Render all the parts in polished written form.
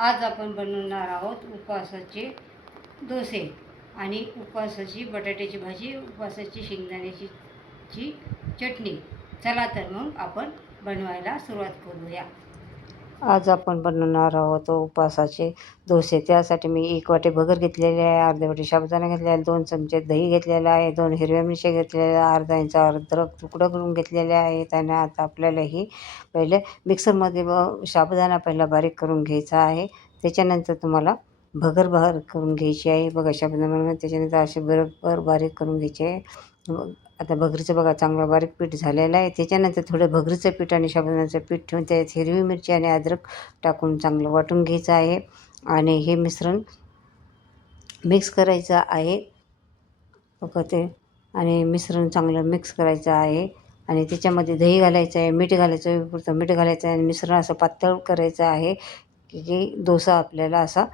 आज आपण बनवणार आहोत उपवासाचे डोसे आणि उपवासाची बटाट्याची भाजी, उपवासाची शेंगदाण्याची चटणी. चला तर मग आपण बनवायला सुरुवात करूया. आज आपण बनवणार आहोत उपवासाचे डोसे. त्यासाठी मी 1 वाटी भगर घेतलेली आहे, अर्धी वाटी साबुदाणा घेतलेला आहे, 2 चमचे दही घेतलेलं आहे, 2 हिरव्या मिरच्या घेतलेल्या, अर्धा इंच अद्रक तुकडं करून घेतलेले आहेत. आणि आता आपल्याला ही पहिले मिक्सरमध्ये साबुदाणा पहिला बारीक करून घ्यायचा आहे. त्याच्यानंतर तुम्हाला भगर बारीक करून घ्यायची आहे. बघा साबुदाणा त्याच्यानंतर असे बरोबर बारीक करून घ्यायचे आहे. आता भगरीचं बघा चांगलं बारीक पीठ झालेलं आहे. त्याच्यानंतर थोडं भगरीचं पीठ आणि साबुदाण्याचं पीठ ठेवून त्यात हिरवी मिरची आणि अद्रक टाकून चांगलं वाटून घ्यायचं आहे. आणि हे मिश्रण मिक्स करायचं आहे. बघा ते आणि मिश्रण चांगलं मिक्स करायचं आहे. आणि त्याच्यामध्ये दही घालायचं आहे, मीठ घालायचं, पुरतं मीठ घालायचं आहे. आणि मिश्रण असं पातळ करायचं आहे की डोसा आपल्याला असा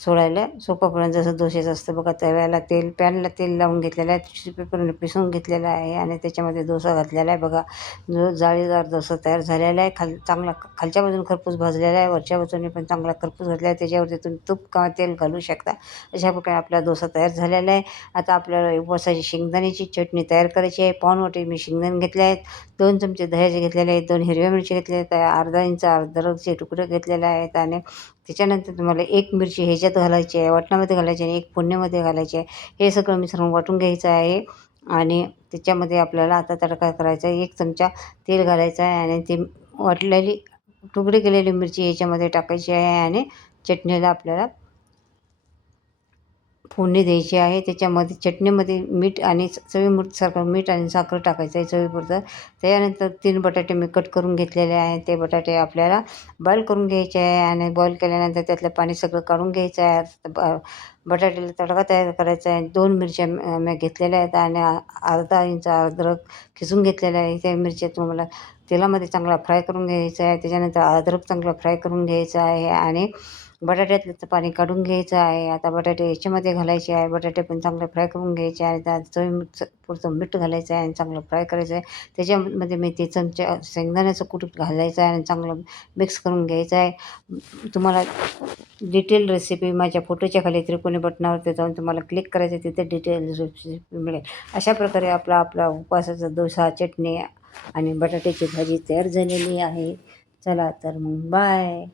सोडायला सोपं पडेल. जसं डोश्याचं असतं बघा, तव्याला पॅनला तेल लावून घेतलेलं आहे, टिश्यू पेपरने पिसून घेतलेलं आहे आणि त्याच्यामध्ये डोसा घातलेला आहे. बघा जो जाळीदार डोसा तयार झालेला आहे. चांगला खालच्या बाजूने खरपूस भाजलेला आहे, वरच्या बाजूने पण चांगला खरपूस भाजलेला आहे. त्याच्यावरती तुम्ही तूप किंवा तेल घालू शकता. अशा प्रकारे आपला डोसा तयार झालेला आहे. आता आपल्याला उपवासाची शेंगदाण्याची चटणी तयार करायची आहे. पाऊण वाटी मी शेंगदाणे घेतले आहेत, 2 चमचे दह्याचे घेतलेले आहेत, 2 हिरव्या मिरची घेतलेल्या आहेत, अर्धा इंच अद्रकचे तुकडे घेतलेले आहेत. आणि त्याच्यानंतर तुम्हाला 1 मिरची ह्याच्यात घालायची आहे, वाटणामध्ये घालायची आहे, 1 फोडणीमध्ये घालायची आहे. हे सगळं मिश्रण वाटून घ्यायचं आहे. आणि त्याच्यामध्ये आपल्याला आता तडका करायचा आहे. 1 चमचा तेल घालायचं आहे आणि ती वाटलेली तुकडे केलेली मिरची ह्याच्यामध्ये टाकायची आहे. आणि चटणीला आपल्याला फोडणी द्यायची आहे. त्याच्यामध्ये चटणीमध्ये मीठ आणि चवीसारखं मीठ आणि साखर टाकायचं आहे चवीपुरतं. त्यानंतर 3 बटाटे मी कट करून घेतलेले आहेत. ते बटाटे आपल्याला बॉईल करून घ्यायचे आहे. आणि बॉईल केल्यानंतर त्यातलं पाणी सगळं काढून घ्यायचं आहे. बटाट्याला तडका तयार करायचा आहे. 2 मिरच्या मी घेतलेल्या आहेत आणि अर्धा इंच अद्रक खिसून घेतलेलं आहे. त्या मिरच्या तुम्हाला तेलामध्ये चांगला फ्राय करून घ्यायचा आहे. त्याच्यानंतर अद्रक चांगला फ्राय करून घ्यायचा आहे आणि बटाट्यातलं पाणी काढून घ्यायचं आहे. आता बटाटे याच्यामध्ये घालायचे आहे. बटाटे पण चांगले फ्राय करून घ्यायचे आहे. त्यात पुरतं मीठ घालायचं आहे आणि चांगलं फ्राय करायचं आहे. त्याच्यामध्ये मी ते चमचा शेंगदाण्याचं कूट घालायचं आहे आणि चांगलं मिक्स करून घ्यायचं आहे. तुम्हाला डिटेल रेसिपी माझ्या फोटोच्या खाली त्रिकोणी बटनावरती जाऊन तुम्हाला क्लिक करायचं, तिथे डिटेल रेसिपी मिळेल. अशा प्रकारे आपला उपवासाचा डोसा, चटणी आणि बटाट्याची भाजी तयार झालेली आहे. चला तर मग बाय.